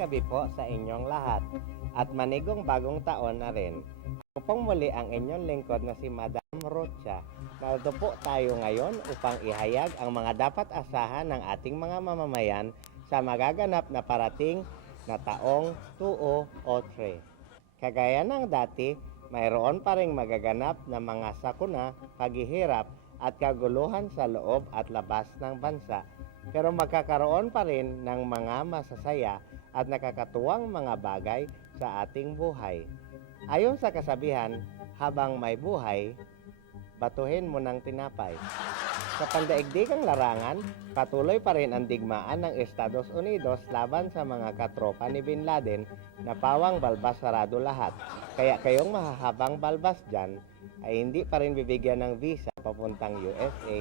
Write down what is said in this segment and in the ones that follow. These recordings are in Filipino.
gabi po sa inyong lahat at manigong bagong taon na rin. Ako pong muli ang inyong lingkod na si Madam Rocha. Narito po tayo ngayon upang ihayag ang mga dapat asahan ng ating mga mamamayan sa magaganap na parating na taong 2003. Kagaya ng dati, mayroon pa ring magaganap na mga sakuna, paghihirap at kaguluhan sa loob at labas ng bansa. Pero magkakaroon pa rin ng mga masasaya at nakakatuwang mga bagay sa ating buhay. Ayon sa kasabihan, habang may buhay, batuhin mo ng tinapay. Sa pandaigdigang larangan, patuloy pa rin ang digmaan ng Estados Unidos laban sa mga katropa ni Bin Laden na pawang balbas sarado lahat. Kaya kayong mahahabang balbas dyan ay hindi pa rin bibigyan ng visa papuntang USA,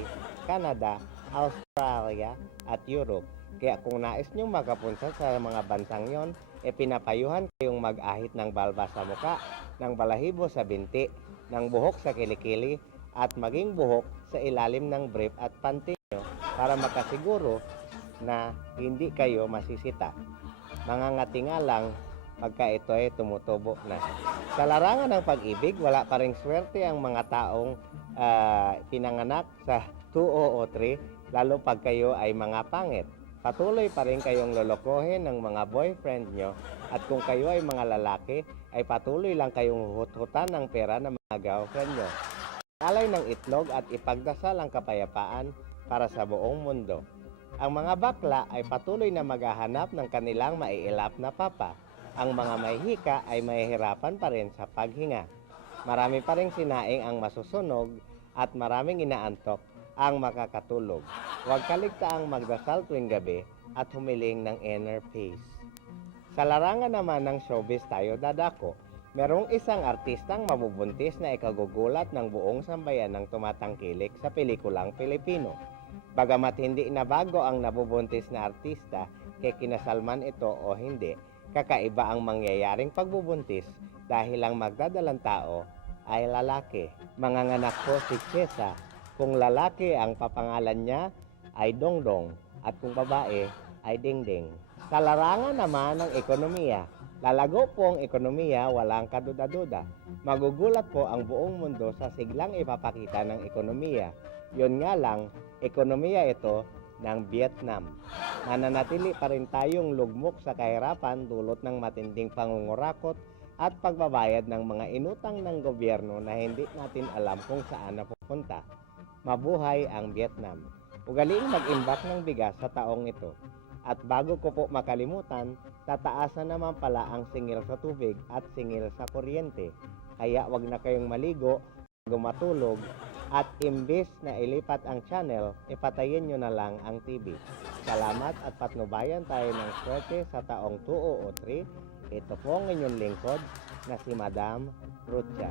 Canada, Australia at Europe. Kaya kung nais nyong makapunta sa mga bansang yon, pinapayuhan kayong mag-ahit ng balbas sa muka, ng balahibo sa binti, ng buhok sa kilikili, at maging buhok sa ilalim ng brief at panty nyo para makasiguro na hindi kayo masisita. Mangangati nga lang pagka ito ay tumutubo na. Sa larangan ng pag-ibig, wala pa ring swerte ang mga taong pinanganak sa 2003, lalo pag kayo ay mga pangit. Patuloy pa rin kayong lolokohin ng mga boyfriend nyo at kung kayo ay mga lalaki, ay patuloy lang kayong huhututan ng pera ng mga girlfriend nyo. Alay ng itlog at ipagdasal ang kapayapaan para sa buong mundo. Ang mga bakla ay patuloy na maghahanap ng kanilang maiilap na papa. Ang mga may hika ay mahihirapan pa rin sa paghinga. Marami pa rin sinaing ang masusunog at maraming inaantok ang makakatulog. Huwag kaligtaang magdasal tuwing gabi at humiling ng inner peace. Sa larangan naman ng showbiz tayo dadako. Merong isang artistang mabubuntis na ikagugulat ng buong sambayan ng tumatangkilik sa pelikulang Pilipino. Bagamat hindi na bago ang nabubuntis na artista, kay kinasalman ito o hindi, kakaiba ang mangyayaring pagbubuntis dahil ang magdadalang tao ay lalaki. Manganganak po si Chesa. Kung lalaki ang papangalan niya ay Dongdong at kung babae ay Dingding. Sa larangan naman ng ekonomiya, lalago po ang ekonomiya, walang kaduda-duda. Magugulat po ang buong mundo sa siglang ipapakita ng ekonomiya. Yun nga lang, ekonomiya ito ng Vietnam. Mananatili pa rin tayong lugmok sa kahirapan dulot ng matinding pangungurakot at pagbabayad ng mga inutang ng gobyerno na hindi natin alam kung saan napupunta. Mabuhay ang Vietnam. Ugaliing mag-imbak ng bigas sa taong ito. At bago ko po makalimutan, tataasan naman pala ang singil sa tubig at singil sa kuryente. Kaya wag na kayong maligo, matulog, at imbis na ilipat ang channel, ipatayin nyo na lang ang TV. Salamat at patnubayan tayo ng swerte sa taong 2003. Ito po ang inyong lingkod na si Madam Rocha.